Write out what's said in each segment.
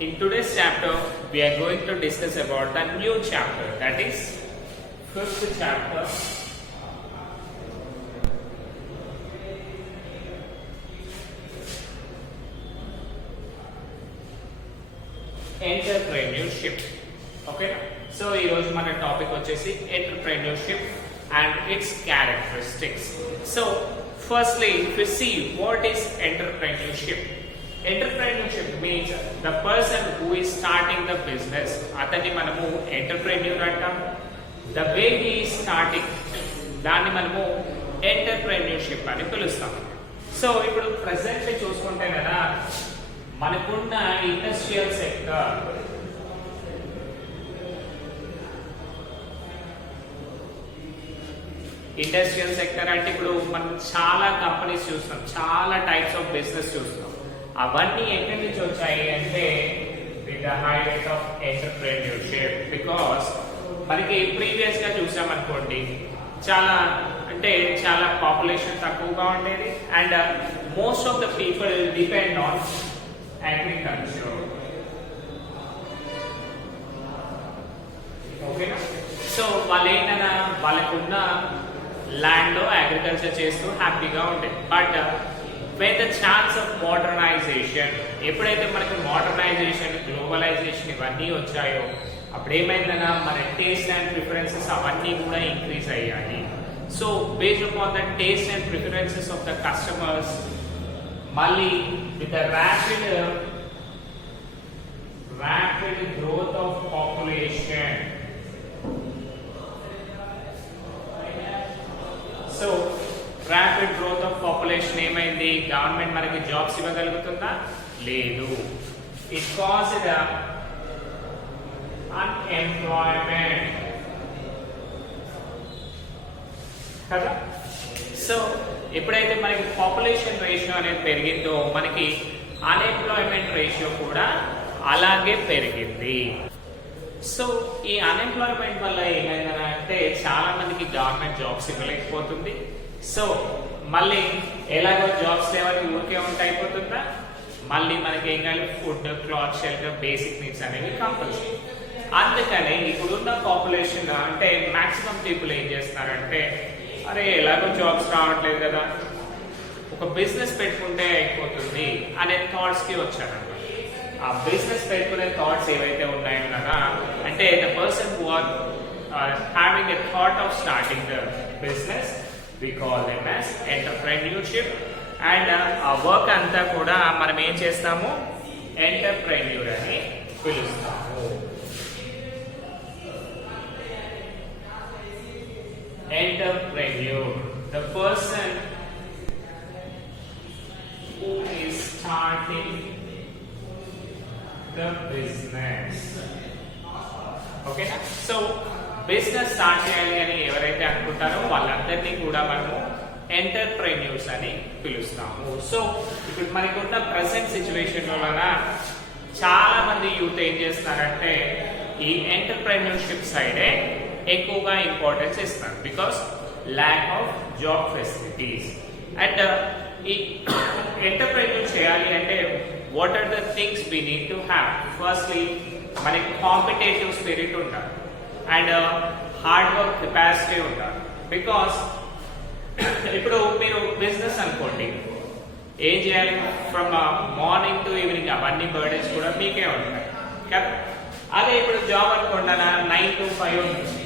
In today's chapter, we are going to discuss about the new chapter, that is fifth chapter. Entrepreneurship. Okay, so ee roju mana topic vachesi entrepreneurship and its characteristics. So firstly, if you see what is entrepreneurship. Entrepreneurship means the person who is starting the business. Atani manamu entrepreneur antam. The way he is starting, danni manamu entrepreneurship ani pilustam. So ఇప్పుడు presently చూసుకుంటే కదా మనకున్న industrial sector అంటే ఇప్పుడు మనం చాలా companies చూస్తున్నాం, చాలా టైప్స్ ఆఫ్ బిజినెస్ చూస్తున్నాం. అవన్నీ ఎక్కడి నుంచి వచ్చాయి అంటే with the highlight of entrepreneurship. Because మనకి ప్రీవియస్ గా చూసాం అనుకోండి, చాలా పాపులేషన్ తక్కువగా ఉండేది and most of the people depend on agriculture. ఓకేనా? సో వాళ్ళు ఏంటన్నా వాళ్ళకున్న ల్యాండ్ అగ్రికల్చర్ చేస్తూ హ్యాపీగా ఉండేది. But when the chance of modernisation, ఎప్పుడైతే మనకి మోడర్నైజేషన్, గ్లోబలైజేషన్ ఇవన్నీ వచ్చాయో అప్పుడు ఏమైందన్నా మన టేస్ట్ అండ్ ప్రిఫరెన్సెస్ అవన్నీ కూడా ఇంక్రీజ్ అయ్యాయి. So based upon the taste and preferences of the customers, మళ్ళీ with the rapid growth of population, so rapid growth of population ఏమైంది, గవర్నమెంట్ మనకి జాబ్స్ ఇవ్వగలుగుతుందా? లేదు. ఇట్ కాజ్డ్ అన్ఎంప్లాయ్మెంట్ కదా. సో ఎప్పుడైతే మనకి పాపులేషన్ రేషియో అనేది పెరిగిందో మనకి అన్ఎంప్లాయ్మెంట్ రేషియో కూడా అలాగే పెరిగింది. సో ఈ అన్ఎంప్లాయ్మెంట్ వల్ల ఏమైందంటే చాలా మందికి గవర్నమెంట్ జాబ్స్ ఇవ్వలేకపోతుంది. సో మళ్ళీ ఎలాగో జాబ్స్ లేవని ఊరికే ఉంటే అయిపోతుందా? మళ్ళీ మనకి ఏం కావాలి? Food, cloth, shelter, basic needs అనేవి కంపల్సరీ. అందుకని ఇప్పుడున్న పాపులేషన్ అంటే మాక్సిమం పీపుల్ ఏం చేస్తున్నారంటే, అరే ఎలాగో జాబ్స్ రావట్లేదు కదా, ఒక బిజినెస్ పెట్టుకుంటే అయిపోతుంది అనే థాట్స్కి వచ్చారన్నమాట. ఆ బిజినెస్ పెట్టుకునే థాట్స్ ఏవైతే ఉన్నాయో కదా, అంటే the person who are having a thought of starting the business, we call them as entrepreneurship. And ఆ వర్క్ అంతా కూడా మనం ఏం చేస్తాము? ఎంటర్ప్రెన్యూర్ అని పిలుస్తాము. Entrepreneur, the person who is starting the business. Okay, so business start చేయాలి అని ఎవరైతే అనుకుంటారో వాళ్ళందరినీ కూడా మనము ఎంటర్ప్రెన్యూర్స్ అని పిలుస్తాము. సో ఇప్పుడు మనకున్న ప్రెసెంట్ సిచ్యువేషన్ వలన చాలా మంది యూత్ ఏం చేస్తున్నారంటే ఈ ఎంటర్ప్రెన్యూర్షిప్ సైడే ఎక్కువగా ఇంపార్టెన్స్ ఇస్తారు. Because lack of job facilities. And ఈ ఎంటర్ప్రెన్యూర్ చేయాలి అంటే what are the things we need to have? Firstly మనకి కాంపిటేటివ్ స్పిరిట్ ఉండాలి అండ్ హార్డ్ వర్క్ కెపాసిటీ ఉండాలి. బికాస్ ఇప్పుడు మీరు బిజినెస్ అనుకోండి, ఏం చేయాలి? ఫ్రమ్ మార్నింగ్ టు ఈవినింగ్ అవన్నీ బర్డెన్స్ కూడా మీకే ఉంటాయి కదా. అదే ఇప్పుడు జాబ్ అనుకోండి, 9 to 5 ఉంటుంది.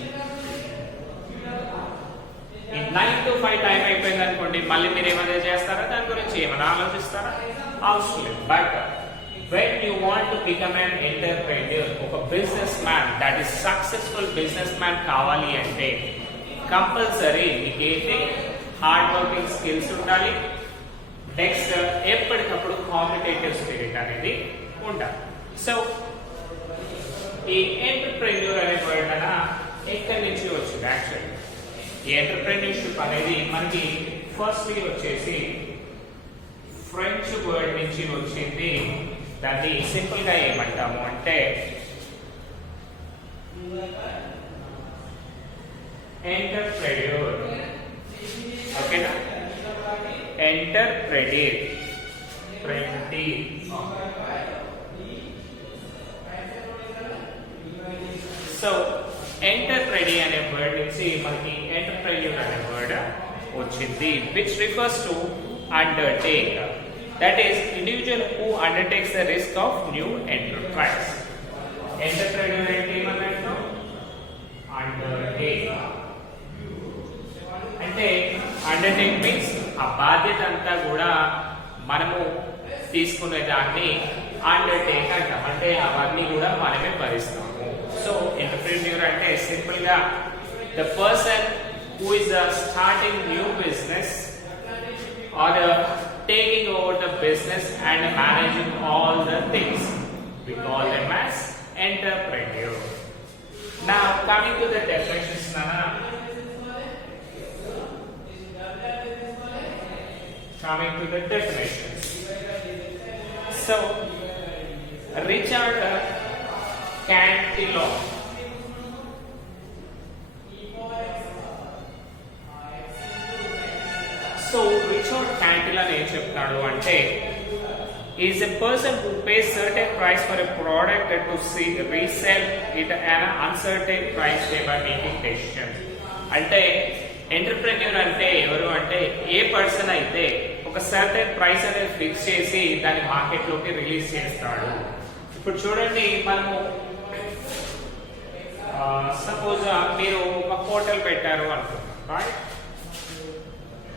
ఈ 9 to 5 టైం అయిపోయింది అనుకోండి, మళ్ళీ మీరు ఏమైనా చేస్తారా? దాని గురించి ఏమైనా ఆలోచిస్తారా? అవసరం లేదు. But when you want to become an entrepreneur, ఒక businessman, that is successful businessman కావాలి అంటే కంపల్సరీ మీకు ఏంటి? హార్డ్ వర్కింగ్ స్కిల్స్ ఉండాలి. నెక్స్ట్ ఎప్పటికప్పుడు కాంపిటేటివ్ స్పిరిట్ అనేది ఉండాలి. సో ఈ ఎంటర్ప్రెన్యూర్ అనే వర్డ్ ఎక్కడి నుంచి వచ్చింది? యాక్చువల్లీ ఈ ఎంటర్ప్రెన్యూర్షిప్ అనేది మనకి ఫస్ట్లీ వచ్చేసి ఫ్రెంచ్ వర్డ్ నుంచి వచ్చింది. దాన్ని సింపుల్ గా ఏమంటాము అంటే ఎంటర్ప్రెన్యూర్. ఓకేనా? ఎంటర్ప్రెన్యూర్ నుంచి మనకి ఎంటర్ప్రెన్యూర్ అనే వర్డ్ వచ్చింది, which refers to undertake, that is individual who undertakes the risk of new enterprise. Entrepreneur అంటే ఏమన్నట్టు అండర్టేక్ అంటే అండర్టేక్ మీన్స్ ఆ బాధ్యత అంతా కూడా మనము తీసుకునే దాన్ని అండర్టేక్ అంటాం, అంటే అవన్నీ కూడా మనమే భరిస్తాము. సో ఎంటర్ప్రెన్యూర్ అంటే సింపుల్ గా the person who is starting new business are taking over the business and managing all the things. We call them as entrepreneur. Now coming to the definitions, Nana. Coming to the definitions. So Richard Cantillon. So Richard Cantillon ఏం చెప్తాడు అంటే is a person who pays certain price for a product to resell it at an uncertain price by making decisions. అంటే entrepreneur అంటే ఎవరు అంటే ఏ person అయితే ఒక certain price అనేది ఫిక్స్ చేసి దాన్ని మార్కెట్ లోకి రిలీజ్ చేస్తాడు. ఇప్పుడు చూడండి, మనము సపోజ్ మీరు ఒక హోటల్ పెట్టారు అనుకుంటాం, రైట్?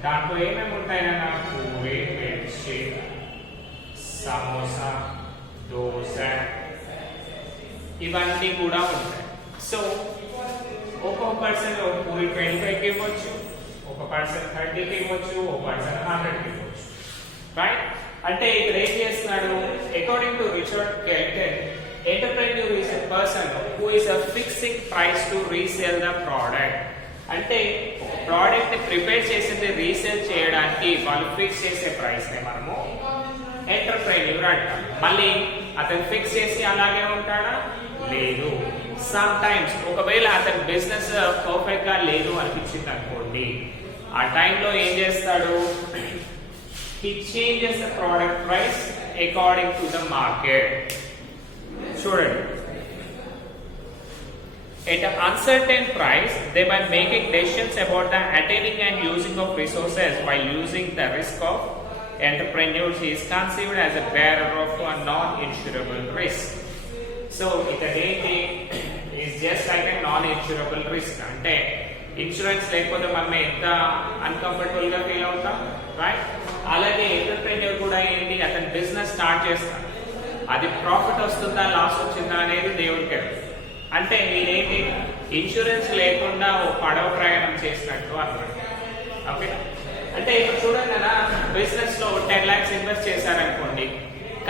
దాంట్లో ఏమేమి ఉంటాయన్నా పూరి, మిర్చి, సమోసా, దోశ ఇవన్నీ కూడా ఉంటాయి. సో ఒక్కొక్క పర్సన్ పూరి 25కి ఇవ్వచ్చు, ఒక పర్సన్ 30కి ఇవ్వచ్చు, ఒక పర్సన్ 100కి ఇవ్వచ్చు, రైట్? అంటే ఇక్కడ ఏం చేస్తున్నాడు, according to Richard Kelton, entrepreneur is a person who is fixing price to resale the product. అంటే ఒక ప్రోడక్ట్ ని ప్రిపేర్ చేసింది రీసేల్ చేయడానికి వాళ్ళు ఫిక్స్ చేసే ప్రైస్ ని మనము ఎంటర్ప్రెన్యూర్ అంటాం. మళ్ళీ అతను ఫిక్స్ చేసి అలాగే ఉంటాడా? లేదు. సమ్ టైమ్స్ ఒకవేళ అతని బిజినెస్ పర్ఫెక్ట్ గా లేదు అనిపించింది అనుకోండి, ఆ టైంలో ఏం చేస్తాడు, he changes the product price according to the market. చూడండి, at an uncertain price, they were making decisions about the attaining and using of resources while using the risk of entrepreneurs is conceived as a bearer of a non-insurable risk. So it is just like a non-insurable risk. అంటే insurance లేకపోతే మనం ఎంత uncomfortable గా feel అవుతాం, right? అలాగే entrepreneur కూడా ఏంటి, అతను బిజినెస్ స్టార్ట్ చేస్తాడు, అది ప్రాఫిట్ వస్తుందా లాస్ వచ్చిందా అనేది దేవుడికి. అంటే నేనేంటి ఇన్సూరెన్స్ లేకుండా ఓ పడవ ప్రయాణం చేసినట్టు అన్నమాట. ఓకే, అంటే ఇప్పుడు చూడండి కదా, బిజినెస్ లో 10 lakhs ఇన్వెస్ట్ చేశారనుకోండి,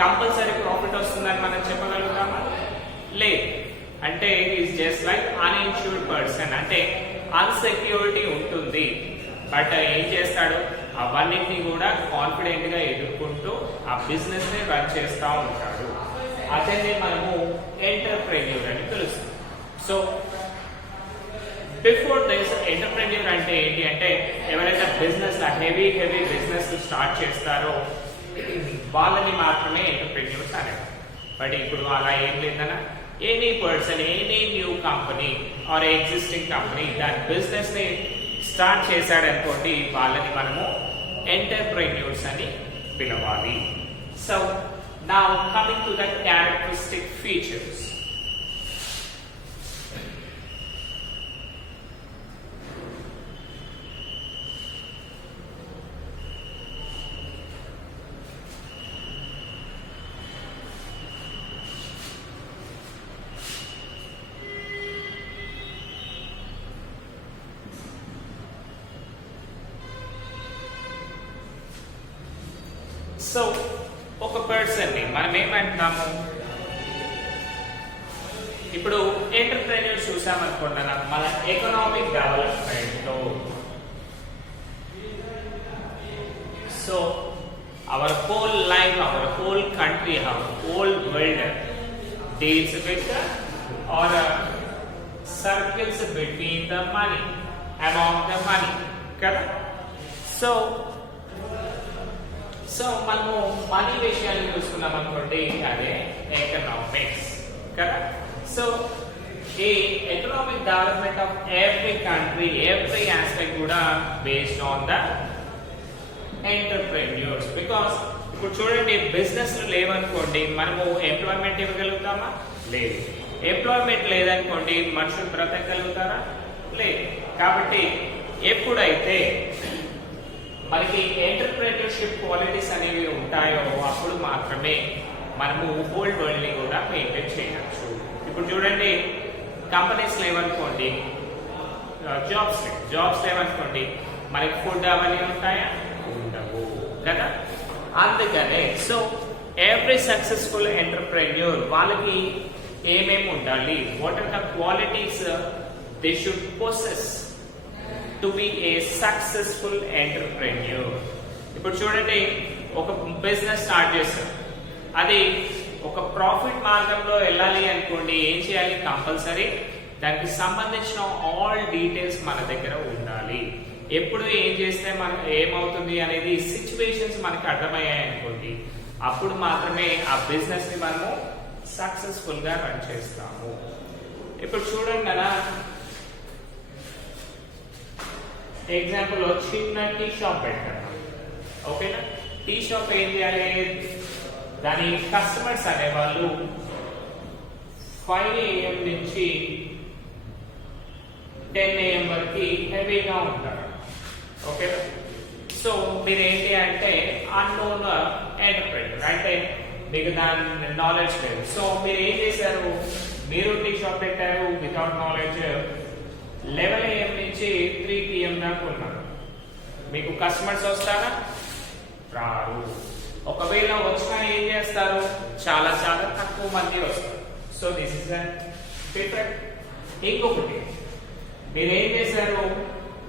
కంపల్సరీ ప్రాఫిట్ వస్తుందని మనం చెప్పగలుగుతామా? లేదు. అంటే ఈజ్ జస్ట్ లైక్ అన్ఇన్సూర్డ్ పర్సన్, అంటే అన్సెక్యూరిటీ ఉంటుంది. బట్ ఏం చేస్తాడు, అవన్నిటిని కూడా కాన్ఫిడెంట్ గా ఎదుర్కొంటూ ఆ బిజినెస్ ని రన్ చేస్తూ ఉంటాడు. అతన్ని మనము ఎంటర్ప్రెన్యూర్ అని పిలుస్తాం. సో బిఫోర్ దిస్ ఎంటర్ప్రెన్యూర్ అంటే ఏంటి అంటే ఎవరైతే బిజినెస్ హెవీ బిజినెస్ స్టార్ట్ చేస్తారో వాళ్ళని మాత్రమే ఎంటర్ప్రెన్యూర్స్ అనేవారు. బట్ ఇప్పుడు అలా ఏం లేదన్నా, any person, any new company or existing company దాని బిజినెస్ ని స్టార్ట్ చేశాడనుకోండి, వాళ్ళని మనము ఎంటర్ప్రెన్యూర్స్ అని పిలవాలి. So now coming to the characteristic features. So ఒక పర్సన్ ని మనం ఏమంటాము, ఇప్పుడు ఎంటర్ప్రెన్యూర్ చూసామనుకోండి, మన ఎకనామిక్ డెవలప్మెంట్ లో so our whole life, our whole country, our whole world deals with or circles between the money, amount the money కదా. So మనము మనీ విషయాన్ని చూసుకున్నాం అనుకోండి, అదే ఎకనామిక్స్ కదా. సో ఈ economic development of every country every aspect కూడా based on the entrepreneurs. Because ఇప్పుడు చూడండి, బిజినెస్ లేవనుకోండి మనము ఎంప్లాయ్మెంట్ ఇవ్వగలుగుతామా? లేదు. ఎంప్లాయ్మెంట్ లేదనుకోండి మనుషులు బ్రతకగలుగుతారా? లేదు. కాబట్టి ఎప్పుడైతే మనకి ఎంటర్ప్రెన్యూర్షిప్ క్వాలిటీస్ అనేవి ఉంటాయో అప్పుడు మాత్రమే మనము ఓల్డ్ వరల్డ్ ని కూడా మెయింటైన్ చేయవచ్చు. ఇప్పుడు చూడండి, కంపెనీస్ లేవనుకోండి, జాబ్స్ లేవనుకోండి, మనకి ఫుడ్ అవన్నీ ఉంటాయా? ఉండవు కదా. అందుకనే సో ఎవ్రీ సక్సెస్ఫుల్ ఎంటర్ప్రెన్యూర్ వాళ్ళకి ఏమేమి ఉండాలి, what are the qualities they should possess to be a successful entrepreneur. ఇప్పుడు చూడండి, ఒక బిజినెస్ స్టార్ట్ చేస్తారు, అది ఒక ప్రాఫిట్ మార్గంలో వెళ్ళాలి అనుకోండి, ఏం చేయాలి? కంపల్సరీ దానికి సంబంధించిన ఆల్ డీటెయిల్స్ మన దగ్గర ఉండాలి. ఎప్పుడు ఏం చేస్తే మనకు ఏమవుతుంది అనేది సిచ్యువేషన్స్ మనకి అర్థమయ్యాయి అనుకోండి, అప్పుడు మాత్రమే ఆ బిజినెస్ ని మనము సక్సెస్ఫుల్ గా రన్ చేస్తాము. ఇప్పుడు చూడండి కదా, ఎగ్జాంపుల్ చిన్న టీ షాప్ పెట్టాను, ఓకేనా. టీ షాప్ ఏం చేయాలి, దాని కస్టమర్స్ అనేవాళ్ళు 5 AM నుంచి 10 AM వరకు హెవీగా ఉంటారు, ఓకేనా. సో మీరు ఏంటి అంటే అన్నోన్ ఎంటర్ప్రెన్యూర్, అంటే మీకు దాని నాలెడ్జ్ లేదు. సో మీరు ఏం చేశారు, మీరు టీ షాప్ పెట్టారు వితౌట్ నాలెడ్జ్. 11 AM నుంచి 3 PM దాకా ఉన్నారు. మీకు కస్టమర్స్ వస్తారా? రారు. ఒకవేళ వచ్చినా ఏం చేస్తారు, చాలా చాలా తక్కువ మంది వస్తారు. So this is different. ఇంకొకటి, మీరు ఏం చేశారు,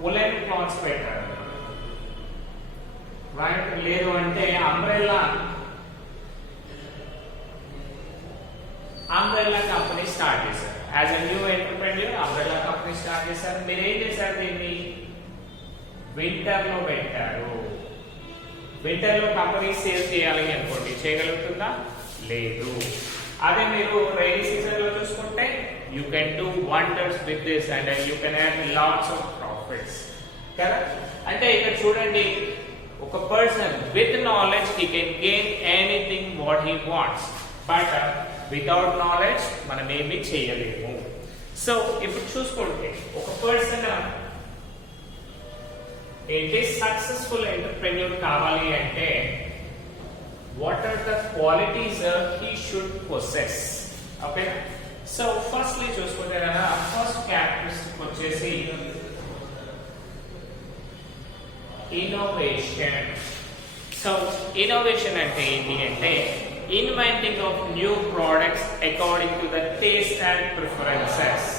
ఉలెన్ క్లాత్స్ పెట్టారు, రైట్. లేదు అంటే అంబ్రెల్లా కంపెనీ స్టార్ట్ చేశారు. As a new entrepreneur umbrella company start చేశారు. మీరు ఏం చేశారు, దీన్ని వింటర్ లో పెట్టారు. వింటర్ లో కంపెనీ సేల్ చేయాలి అనుకోండి, చేయగలుగుతుందా? లేదు. అదే మీరు రైనీ సీజన్ లో చూసుకుంటే you can do wonders with this and you can have lots of profits కదా. అంటే ఇక్కడ చూడండి, ఒక person with knowledge he can gain anything what he wants, but without knowledge మనం ఏమీ చేయలేము. సో ఇప్పుడు చూసుకుంటే ఒక పర్సన్ ఏంటి సక్సెస్ఫుల్ ఎంటర్ప్రెన్యూర్ కావాలి అంటే what are the qualities he should possess, okay. So firstly చూసుకుంటే కదా, ఫస్ట్ క్యారెక్టరిస్టిక్ వచ్చేసి ఇన్నోవేషన్. సో ఇన్నోవేషన్ అంటే ఏంటి అంటే inventing of new products according to the taste and preferences,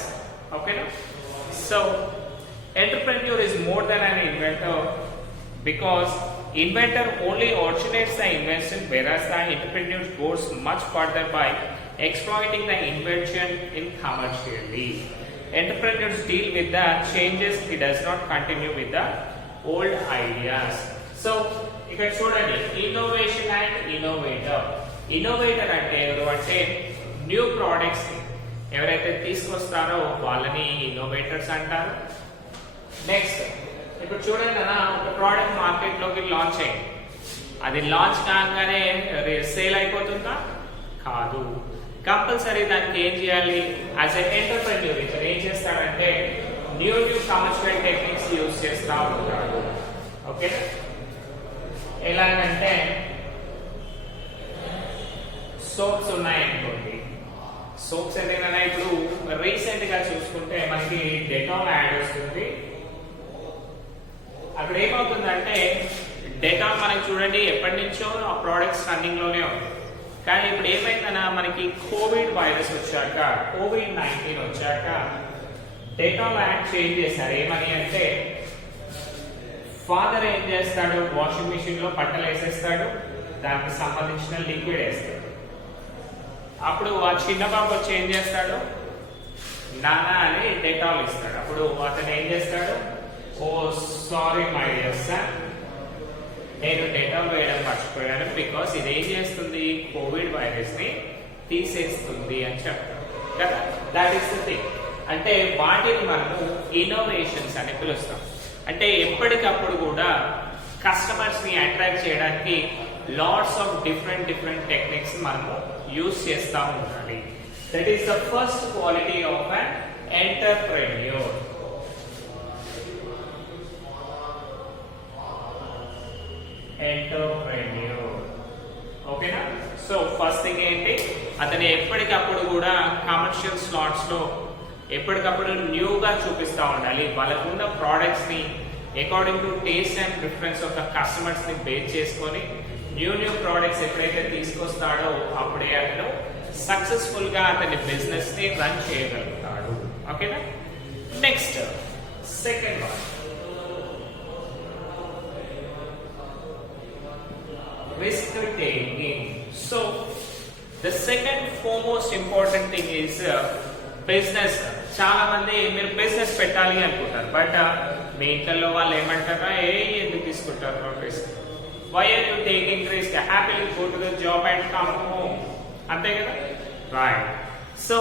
ఓకేనా. So entrepreneur is more than an inventor because inventor only originates the invention, whereas the entrepreneur goes much further by exploiting the invention in commercially. Entrepreneurs deal with the changes, he does not continue with the old ideas. So ఇక్కడ చూడండి, innovation and innovator. Innovator అంటే ఎవరు అంటే new products ఎవరైతే తీసుకొస్తారో వాళ్ళని innovators అంటారు. Next, ఇప్పుడు చూడండి కదా, ఒక ప్రోడక్ట్ మార్కెట్ లోకి లాంచ్ అయింది, అది లాంచ్ కాగానే సేల్ అయిపోతుందా? కాదు. కంపల్సరీ దానికి ఏం చేయాలి, యాజ్ ఎ ఎంటర్ప్రెన్యూర్ ఇతను ఏం చేస్తాడంటే న్యూ కమర్షియల్ టెక్నిక్స్ యూజ్ చేస్తూ ఉంటాడు, ఓకే. ఎలాగంటే సోప్స్ ఉన్నాయనుకోండి, సోప్స్ ఏదైనా ఇప్పుడు రీసెంట్ గా చూసుకుంటే మనకి డెటాల్ యాడ్ వస్తుంది. అక్కడ ఏమవుతుందంటే డెటాల్ మనకి చూడండి ఎప్పటి నుంచో ఆ ప్రోడక్ట్స్ రన్నింగ్ లోనే ఉంది. కానీ ఇప్పుడు ఏమైందన్నా మనకి కోవిడ్ వైరస్ వచ్చాక, COVID-19 వచ్చాక డెటాల్ యాడ్ చేంజ్ చేశారు. ఏమని అంటే ఫాదర్ ఏం చేస్తాడు, వాషింగ్ మిషన్ లో బట్టలు వేసేస్తాడు, దానికి సంబంధించిన లిక్విడ్ వేస్తాడు. అప్పుడు ఆ చిన్న బాబు వచ్చి ఏం చేస్తాడు, నాన్న అని డెటాల్ ఇస్తాడు. అప్పుడు అతను ఏం చేస్తాడు, ఓ సారీ మై డియర్ సన్, నేను డెటాల్ వేయడం మర్చిపోయాను, బికాస్ ఇది ఏం చేస్తుంది, కోవిడ్ వైరస్ ని తీసేస్తుంది అని చెప్తాడు కదా. That is the thing. అంటే వాటిని మనము ఇన్నోవేషన్స్ అని పిలుస్తాం. అంటే ఎప్పటికప్పుడు కూడా కస్టమర్స్ ని అట్రాక్ట్ చేయడానికి లాట్స్ ఆఫ్ డిఫరెంట్ టెక్నిక్స్ మనము యూస్ చేస్తూ ఉండాలి. That is the first quality of an entrepreneur. ఓకేనా? సో ఫస్ట్ థింగ్ ఏంటి, అతను ఎప్పటికప్పుడు కూడా కమర్షియల్ స్లాట్స్ లో ఎప్పటికప్పుడు న్యూగా చూపిస్తూ ఉండాలి. వాళ్ళకున్న ప్రోడక్ట్స్ ని according to taste and preference of the customers ని బేస్ చేసుకొని న్యూ ప్రోడక్ట్స్ ఎప్పుడైతే తీసుకొస్తాడో అప్పుడే అతను సక్సెస్ఫుల్ గా అతని బిజినెస్ ని రన్ చేయగలుగుతాడు. ఓకేనా? Next second one, risk taking. So the second foremost important thing is business. చాలా మంది మీరు బిజినెస్ పెట్టాలి అనుకుంటారు, బట్ మీ ఇంట్లో వాళ్ళు ఏమంటారా, ఎందుకు తీసుకుంటారు risk, why are you taking risk, happily go to the job and come home, అంతే కదా, రైట్. సో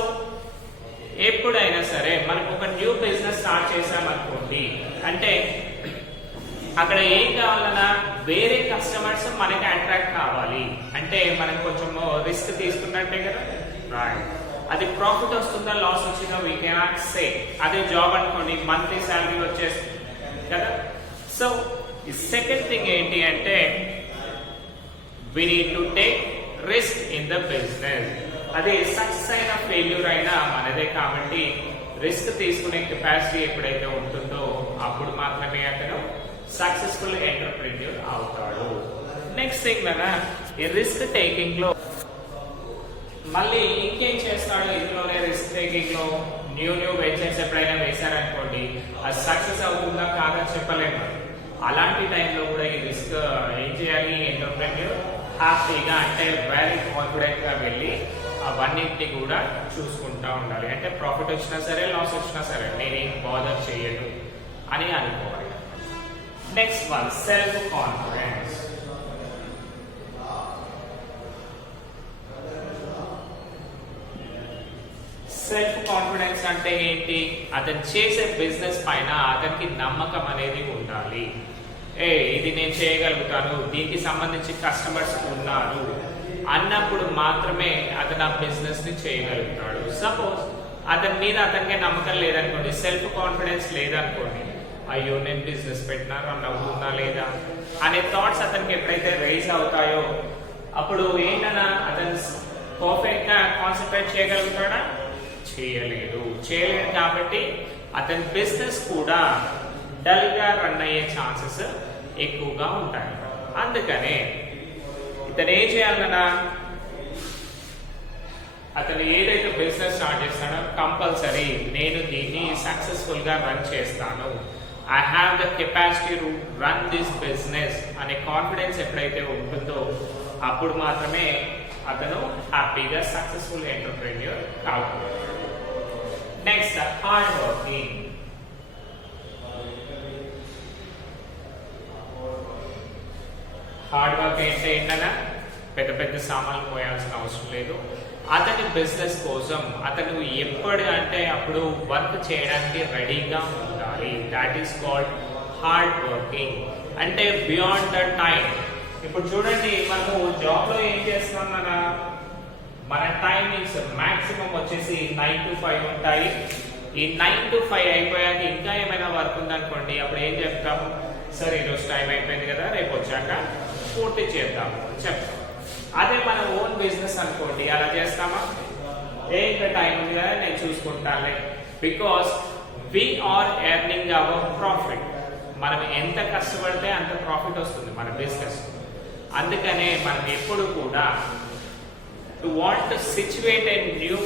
ఎప్పుడైనా సరే మనకు ఒక న్యూ బిజినెస్ స్టార్ట్ చేసామనుకోండి, అంటే అక్కడ ఏం కావాలన్నా వేరే కస్టమర్స్ మనకి అట్రాక్ట్ కావాలి అంటే మనం కొంచెం రిస్క్ తీసుకున్నట్టే కదా, రైట్. అది ప్రాఫిట్ వస్తుందా లాస్ వచ్చిందా వీ కెనాట్ సే. అదే జాబ్ అనుకోండి, మంత్లీ శాలరీ వచ్చేస్తుంది కదా. సో ఈ సెకండ్ థింగ్ ఏంటి అంటే we need to take risk in the business. అది సక్సెస్ అయినా ఫెయిల్యూర్ అయినా మనదే కాబట్టి రిస్క్ తీసుకునే కెపాసిటీ ఎప్పుడైతే ఉంటుందో అప్పుడు మాత్రమే అతను సక్సెస్ఫుల్ ఎంటర్ప్రెన్యూర్ అవుతాడు. నెక్స్ట్ థింగ్ కదా, ఈ రిస్క్ టేకింగ్ లో మళ్ళీ ఇంకేం చేస్తాడు, ఇందులోనే రిస్క్ టేకింగ్ లో న్యూ వెంచర్స్ ఎప్పుడైనా వేశారనుకోండి, అది సక్సెస్ అవుతుందా కాదని చెప్పలేము. అలాంటి టైంలో కూడా ఈ రిస్క్ ఏం చేయాలి, ఎంటర్ప్రెన్యూర్ హ్యాపీగా అంటే వెరీ కాన్ఫిడెంట్ గా వెళ్ళి అవన్నింటినీ కూడా చూసుకుంటా ఉండాలి. అంటే ప్రాఫిట్ వచ్చినా సరే లాస్ వచ్చినా సరే నేనేం బాదర్ చేయను అని అనుకోవాలి. Next one, self-confidence. Self-confidence అంటే ఏంటి, అతను చేసే బిజినెస్ పైన అతనికి నమ్మకం అనేది ఉండాలి. ఇది నేను చేయగలుగుతాను, దీనికి సంబంధించి కస్టమర్స్ ఉన్నారు అన్నప్పుడు మాత్రమే అతను ఆ బిజినెస్ ని చేయగలుగుతాడు. సపోజ్ అతని మీద అతనికి నమ్మకం లేదనుకోండి, సెల్ఫ్ కాన్ఫిడెన్స్ లేదనుకోండి, అయ్యో నేను బిజినెస్ పెట్టినా రన్ అవుతుందా లేదా అనే థాట్స్ అతనికి ఎప్పుడైతే రైజ్ అవుతాయో అప్పుడు ఏంటన్నా అతను పర్ఫెక్ట్ గా కాన్సన్ట్రేట్ చేయగలుగుతాడా, చేయలేడు కాబట్టి అతని బిజినెస్ కూడా డల్ గా రన్ అయ్యే ఛాన్సెస్ ఎక్కువగా ఉంటాయి. అందుకనే ఇతను ఏం చేయాలన్నా, అతను ఏదైతే బిజినెస్ స్టార్ట్ చేస్తాడో కంపల్సరీ నేను దీన్ని సక్సెస్ఫుల్ గా రన్ చేస్తాను, I have the capacity to run this business అనే కాన్ఫిడెన్స్ ఎప్పుడైతే ఉంటుందో అప్పుడు మాత్రమే అతను హ్యాపీగా సక్సెస్ఫుల్ ఎంటర్ప్రెన్యూర్ కావుతాడు. Next hard working. Hard work అంటే ఏంటన్నా, పెద్ద సామాన్లు పోయాల్సిన అవసరం లేదు. అతని బిజినెస్ కోసం అతను ఎప్పుడు అంటే అప్పుడు వర్క్ చేయడానికి రెడీగా ఉండాలి. That is called hard working. అంటే బియాండ్ ద టైం. ఇప్పుడు చూడండి, మనము జాబ్ లో ఏం చేస్తున్నాం, మన టైమింగ్స్ మాక్సిమం వచ్చేసి 9 to 5 ఉంటాయి. ఈ 9 to 5 అయిపోయాక ఇంకా ఏమైనా వర్క్ ఉందనుకోండి, అప్పుడు ఏం చెప్తాము, సరే ఈరోజు టైం అయిపోయింది కదా, రేపు వచ్చాక పూర్తి చేద్దాము చెప్తాం. అదే మన ఓన్ బిజినెస్ అనుకోండి, అలా చేస్తామా, ఇంకా టైం ఉంది కదా నేను చూసుకుంటానులే, because we are earning our profit. మనం ఎంత కష్టపడితే అంత ప్రాఫిట్ వస్తుంది మన బిజినెస్. అందుకనే మనం ఎప్పుడు కూడా to want to situate a new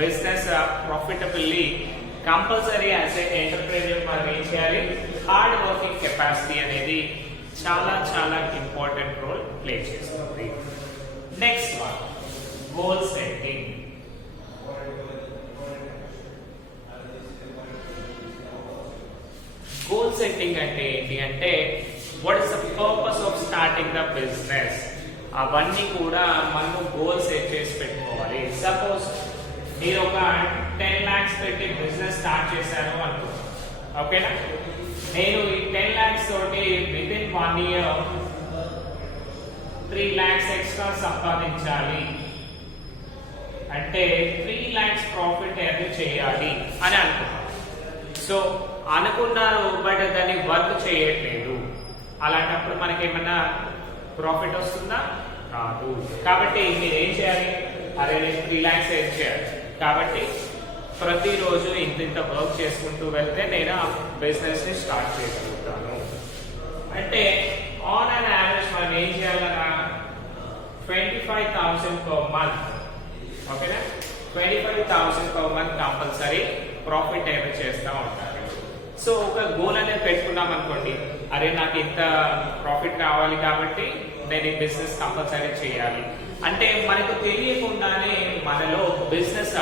business ప్రాఫిటబుల్లీ compulsory as a entrepreneur మనం ఏం చేయాలి, హార్డ్ వర్కింగ్ కెపాసిటీ అనేది చాలా ఇంపార్టెంట్ రోల్ ప్లే చేస్తుంది. Next one, goal setting. Goal setting అంటే ఏంటి అంటే, what is the purpose of starting the business. అవన్నీ కూడా మనం గోల్ సెట్ చేసి పెట్టుకోవాలి. సపోజ్ మీరు ఒక 10 lakhs పెట్టి బిజినెస్ స్టార్ట్ చేశారు అనుకో, ఓకేనా? నేను ఈ 10 lakhs తోటి వితిన్ 1 year 3 lakhs ఎక్స్ట్రా సంపాదించాలి అంటే 3 lakhs ప్రాఫిట్ ఎర్న్ చేయాలి అని అనుకున్నాను. సో అనుకున్నారు, బట్ దాన్ని వర్క్ చేయట్లేదు. అలాంటప్పుడు మనకి ఏమన్నా ప్రాఫిట్ వస్తుందా? రాదు. కాబట్టి మీరు ఏం చేయాలి? అరే నేను 3 lakhs ఎర్న్ చేయాలి కాబట్టి ప్రతిరోజు ఇంత వర్క్ చేసుకుంటూ వెళ్తే నేను ఆ బిజినెస్ ని స్టార్ట్ చేయగలుగుతాను. అంటే ఆన్ అన్ యావరేజ్ మనం ఏం చేయాలన్నా 25,000 per month, ఓకేనా? 25,000 per month compulsory profit earn చేస్తూ ఉంటారు. సో ఒక గోల్ అనేది పెట్టుకున్నాం అనుకోండి, అరే నాకు ఇంత ప్రాఫిట్ రావాలి కాబట్టి నేను ఈ బిజినెస్ కంపల్సరీ చేయాలి అంటే మనకు తెలియకుండానే మనలో బిజినెస్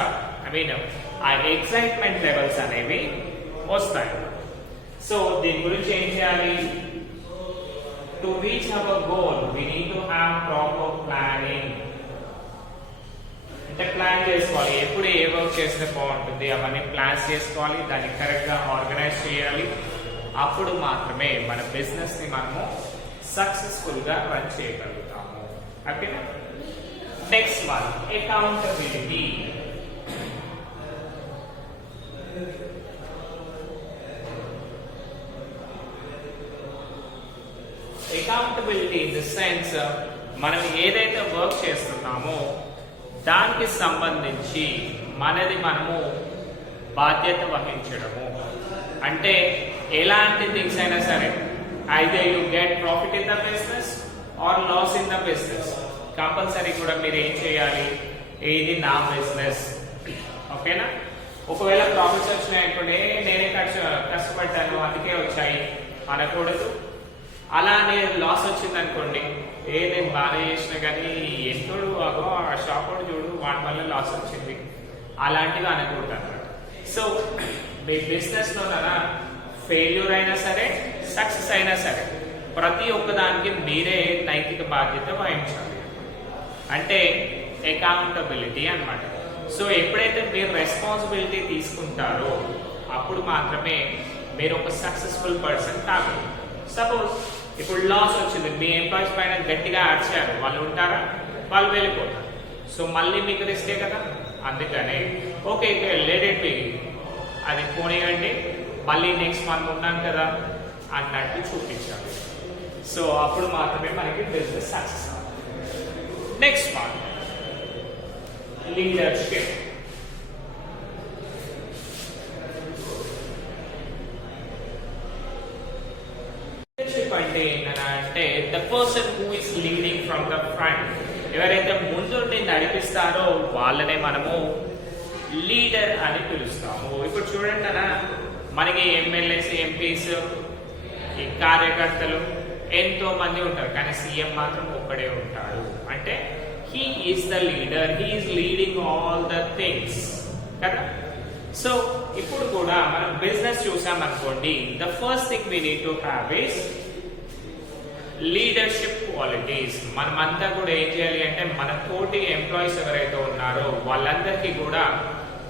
ఆ ఎక్సైట్మెంట్ లెవెల్స్ అనేవి వస్తాయి. సో దీని గురించి ఏం చేయాలి? To reach our goal we need to have proper planning. అంటే ప్లాన్ చేసుకోవాలి, ఎప్పుడు ఏ వర్క్ చేస్తే బాగుంటుంది అవన్నీ ప్లాన్స్ చేసుకోవాలి, దాన్ని కరెక్ట్ గా ఆర్గనైజ్ చేయాలి. అప్పుడు మాత్రమే మన బిజినెస్ ని మనము సక్సెస్ఫుల్ గా రన్ చేయగలుగుతాము. ఓకేనా? Next one, accountability. Accountability in the sense మనం ఏదైతే వర్క్ చేస్తున్నామో దానికి సంబంధించి మనము బాధ్యత వహించడము. అంటే ఎలాంటి థింగ్స్ అయినా సరే, either you get profit in the business or loss in the business, compulsory కూడా మీరు ఏం చేయాలి? ఇది నా బిజినెస్, ఓకేనా? ఒకవేళ ప్రాఫిట్స్ వచ్చినాయి అనుకోండి, నేనే కష్టపడ్డాను అందుకే వచ్చాయి అనకూడదు. అలానే లాస్ వచ్చింది అనుకోండి, నేను బాగా చేసిన కానీ ఎంతోడు అగో ఆ షాప్ చూడు వాటి వల్ల లాస్ వచ్చింది, అలాంటివి అనకూడదు అన్నమాట. సో మీ బిజినెస్ లో ఫెయిల్యూర్ అయినా సరే సక్సెస్ అయినా సరే ప్రతి ఒక్కదానికి మీరే నైతిక బాధ్యత వహించాలి. అంటే అకౌంటబిలిటీ అన్నమాట. సో ఎప్పుడైతే మీరు రెస్పాన్సిబిలిటీ తీసుకుంటారో అప్పుడు మాత్రమే మీరు ఒక సక్సెస్ఫుల్ పర్సన్ కాగలరు. సపోజ్ ఇప్పుడు లాస్ వచ్చింది, మీ ఎంప్లాయీస్ పైన గట్టిగా అరిచారు, వాళ్ళు ఉంటారా? వాళ్ళు వెళ్ళిపోతారు. సో మళ్ళీ మీకు రిస్కే కదా. అందుకనే ఓకే లెట్ ఇట్ బి, అది పోనీయండి, మళ్ళీ నెక్స్ట్ మంత్ ఉన్నాం కదా అన్నట్టు చూపించాలి. సో అప్పుడు మాత్రమే మనకి బిజినెస్ సక్సెస్ అవుతుంది. Next one, leadership. అంటే ఏంటంటే the person who is leading from the front. ఎవరైతే ముందుండి నడిపిస్తారో వాళ్ళనే మనము లీడర్ అని పిలుస్తాము. ఇప్పుడు చూడండి మనకి ఎమ్మెల్యేస్, ఎంపీస్, ఈ కార్యకర్తలు ఎంతో మంది ఉంటారు, కానీ సీఎం మాత్రం ఒక్కడే ఉంటాడు. అంటే he is the leader, he is leading all the things కదా. సో ఇప్పుడు కూడా మనం బిజినెస్ చూసామనుకోండి, the first thing we need to have is leadership qualities. మనమంతా కూడా ఏం చేయాలి అంటే మన తోటి ఎంప్లాయీస్ ఎవరైతే ఉన్నారో వాళ్ళందరికీ కూడా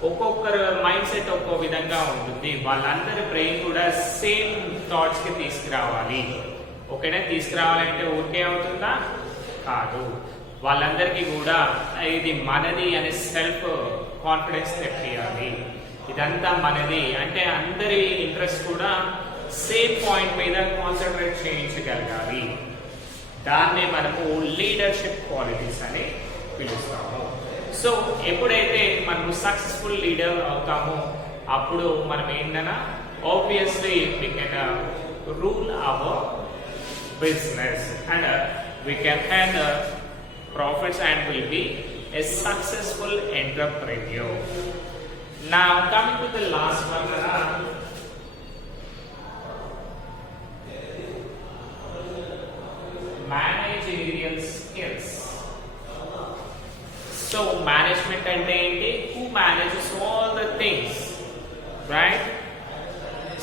ఒక్కొక్కరు మైండ్ సెట్ ఒక్కో విధంగా ఉంటుంది. వాళ్ళందరి బ్రెయిన్ కూడా సేమ్ థాట్స్ కి తీసుకురావాలి. ఓకేనా? తీసుకురావాలంటే ఊరికే అవుతుందా? కాదు. వాళ్ళందరికీ కూడా ఇది మనది అనే సెల్ఫ్ కాన్ఫిడెన్స్ తెప్పియాలి. ఇదంతా మనది అంటే అందరి ఇంట్రెస్ట్ కూడా సేమ్ పాయింట్ మీద కాన్సన్ట్రేట్ చేయించగలగాలి. దాన్నే మనము లీడర్షిప్ క్వాలిటీస్ అని పిలుస్తాము. సో ఎప్పుడైతే మనము సక్సెస్ఫుల్ లీడర్ అవుతామో అప్పుడు మనం ఏంటన్నా obviously we can rule our business and we can earn profits and will be a successful entrepreneur. Now coming to the last one, managerial skills. So management ante enti, who manages all the things, right?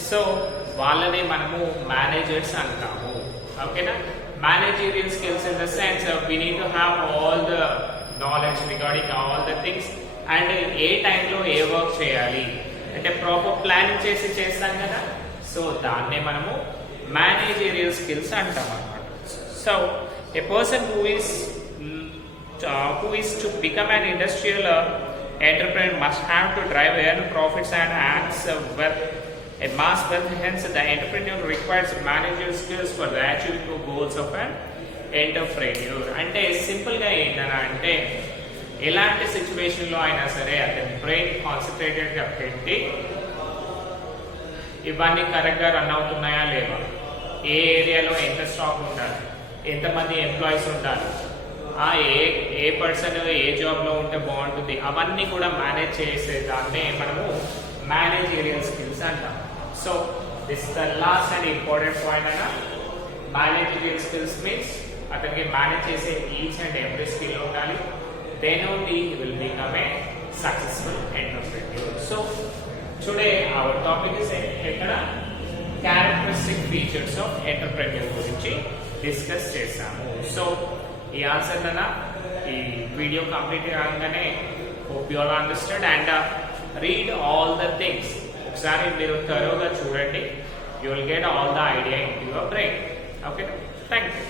So వాళ్ళనే మనము managers అంటాము. ఓకేనా? Managerial skills in the sense of we need to have all the knowledge regarding all the things and ఏ టైంలో ఏ work చేయాలి అంటే proper planning చేసి చేస్తాం కదా, సో దాన్నే మనము మేనేజరియల్ స్కిల్స్ అంటాం అన్నమాట. So A person who is to become an industrial entrepreneur must have to drive earn profits and acts wealth, a mass wealth. Hence the entrepreneur requires managerial skills for the achieving the goals of an entrepreneur. అంటే simple గా ఏంటన్నా అంటే ఎలాంటి situation లో అయినా సరే అతని brain concentrated గా పెట్టి ఇవన్నీ కరెక్ట్ గా రన్ అవుతున్నాయా లేవా, ఏ ఏరియాలో ఎంత స్టాక్ ఉండాలి, ఎంతమంది ఎంప్లాయీస్ ఉండాలి, ఏ పర్సన్ ఏ జాబ్లో ఉంటే బాగుంటుంది, అవన్నీ కూడా మేనేజ్ చేసే దాన్నే మనము మేనేజరియల్ స్కిల్స్ అంటాం. So this the last and important point అయినా మేనేజరియల్ స్కిల్స్ మీన్స్ అతనికి మేనేజ్ చేసే ఈచ్ అండ్ ఎవ్రీ స్కిల్ ఉండాలి. Then only he will become a successful entrepreneur. So today our topic is ఎక్కడ characteristic features of entrepreneur గురించి discuss చేసాము. So ఈ answer అన్న ఈ వీడియో కంప్లీట్ కాగానే hope you all understand and read all the things. ఒకసారి మీరు థరోగా చూడండి, you will get all the idea in your brain. Okay, thank you.